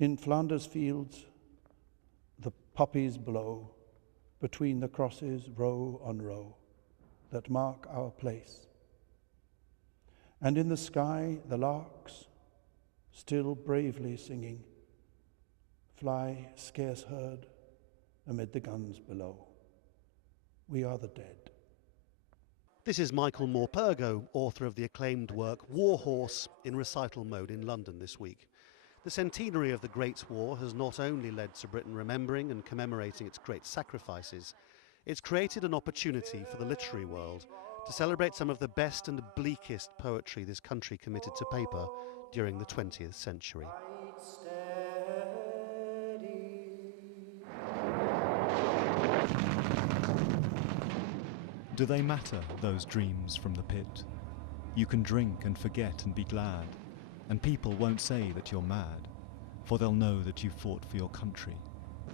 In Flanders fields, the poppies blow between the crosses row on row that mark our place. And in the sky, the larks, still bravely singing, fly scarce heard amid the guns below. We are the dead. This is Michael Morpurgo, author of the acclaimed work War Horse, in recital mode in London this week. The centenary of the Great War has not only led to Britain remembering and commemorating its great sacrifices, it's created an opportunity for the literary world to celebrate some of the best and bleakest poetry this country committed to paper during the 20th century. Do they matter, those dreams from the pit? You can drink and forget and be glad, and people won't say that you're mad, for they'll know that you fought for your country,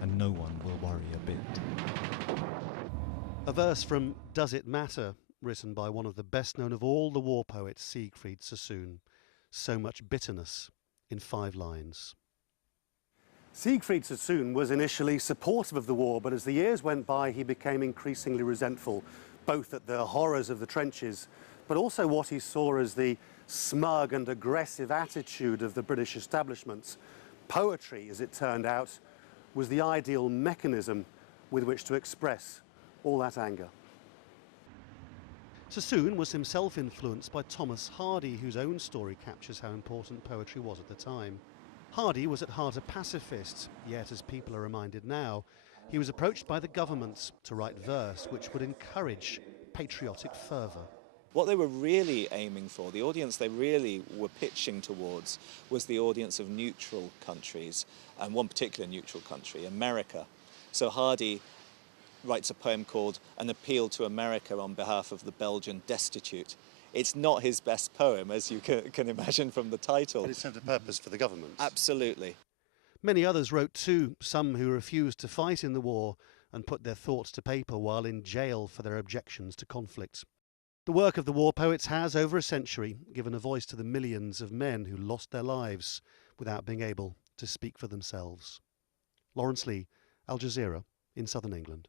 and no one will worry a bit. A verse from Does It Matter, written by one of the best known of all the war poets, Siegfried Sassoon. So much bitterness in 5 lines. Siegfried Sassoon was initially supportive of the war, but as the years went by, he became increasingly resentful, both at the horrors of the trenches, but also what he saw as the smug and aggressive attitude of the British establishments. Poetry, as it turned out, was the ideal mechanism with which to express all that anger. Sassoon was himself influenced by Thomas Hardy, whose own story captures how important poetry was at the time. Hardy was at heart a pacifist, yet as people are reminded now, he was approached by the government to write verse which would encourage patriotic fervour. What they were really aiming for, the audience they really were pitching towards, was the audience of neutral countries, and one particular neutral country, America. So Hardy writes a poem called An Appeal to America on behalf of the Belgian destitute. It's not his best poem, as you can imagine from the title. But it served a purpose for the government. Absolutely. Many others wrote too, some who refused to fight in the war and put their thoughts to paper while in jail for their objections to conflict. The work of the war poets has, over a century, given a voice to the millions of men who lost their lives without being able to speak for themselves. Lawrence Lee, Al Jazeera, in southern England.